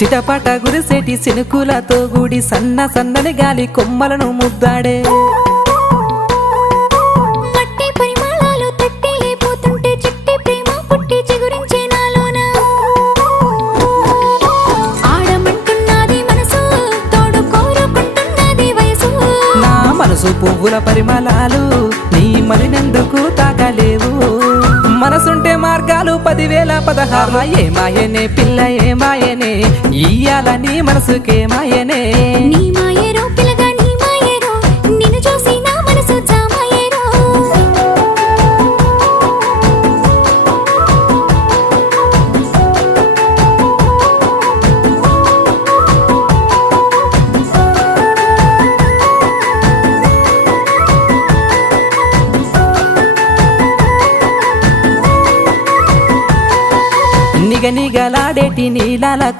చిటపట గురిసేటి సినుకులతో గుడి సన్న సన్నని గాలి కొమ్మలను ముద్దాడే మట్టి పరిమళాలు తట్టి లేపోతుంటే చిట్టి ప్రేమ పుట్టి చిగురించే నాలోన ఆడమంటున్నది మనసు తోడు కోరుకుంటున్నది వయసు నా మనసు పువ్వుల పరిమళాలు నీ మలినందుకు తాగలేవు మనసుంటే మార్గాలు 10,016 ఏ మాయనే పిల్ల ఏ మాయనే ఇయ్యాల నీ మనసుకే మాయనే నీ మాయేరో పిల్లగా నీ మాయేరో నిన్ను చూసి నా మనసు జామాయేరో నిగనిగలాడేటి నీలాలకు